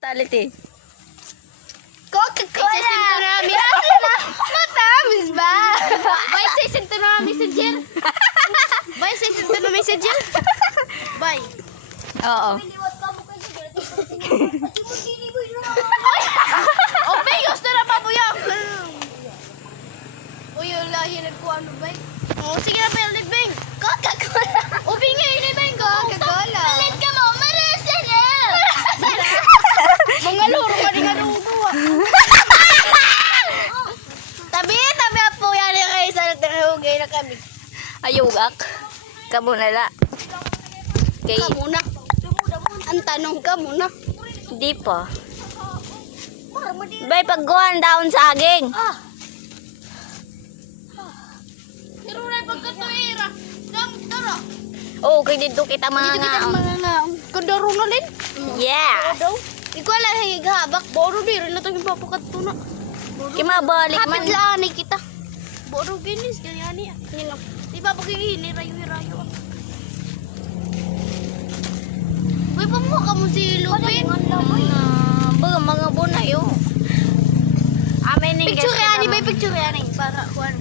Tality. Coca-Cola! Matamis ba? Bye, say sento na messenger. Bye, say sento na messenger. Bye. Oo. Ope, gusto na pabuyak. Uy, lahi nagkuha ano ba? Oh, sige na, Pellet Bing. Coca-Cola. Ope nga, ini Bing. Coca-Cola. Pellet ka mo, marasa na. Mga luro ka rin nga lugo. Tabi po yan yung kayo sa natangahugay na kami. Ayugak. Kamu nala. Kay Ka muna. Ang tanong ka muna. di pa. Bay pagguhan daon saging. Pero na pagkatuira. Tara. Oh, kay dito kita mga Dito kita ngaon. mga nga. Kadaro na din. Yeah. Daw. Ikaw lang highabak. Boro di rin na itong ipapakatuna. Kimabalik man. Kapit lang ni kita. Boro ginis. Ganyan niya. Di ba pagkihini rayo-rayo. Uy, pamuha ka mo si Lupin. Mga bunayo. Amen ning Picture yan. Iba yung picture yan. Para kuhan.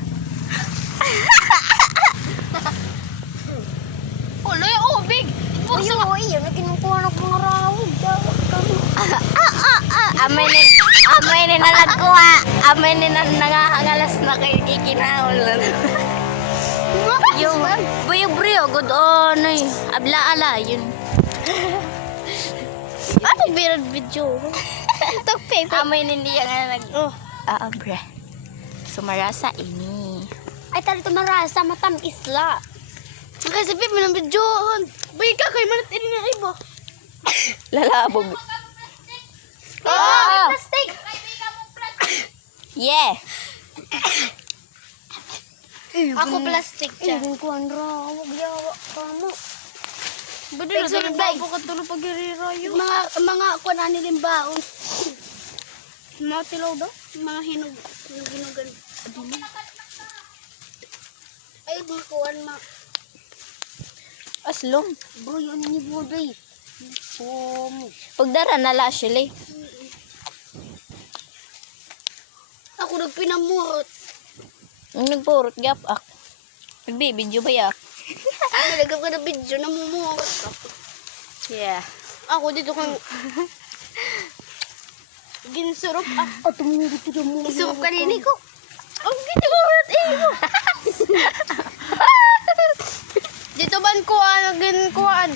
Ulo yung ubig. Yun na kinukuha ng mga rawid. Amen ni na nagkuha. Amen ni na nangahangalas na kay kikinahol. Yung buyo good on ay abla-ala yun. Ano birad video? Tok paper. Amoy hindi yan nag bre. Sumarasa ini. Ay, talito marasa, matam isla. Nakasipin mo ng video. Bay ka, kayo manat ini nga iba. Lalabog. Plastic! Yeah. Ako plastic siya. kuan ra, wag yawa ka mo. Bado na sa limbaw ka tulo pagirirayo. Mga kuan ani limbaon. Mga tilaw daw, mga hinugan. Ay, di kuan Aslong. Bro, yun ni Buday. Pagdara na la sila. Ako nagpinamurot. Nagpurot gap ak. Nagbibidyo ba yak? Nalagap ka na video, namumurot ako. Yeah. Ako dito kang ginsurop ako. Tumulong dito mo. Isurup kanini ko. Ang ginurot mo. Dito ban kuhaan, ginkuhaan.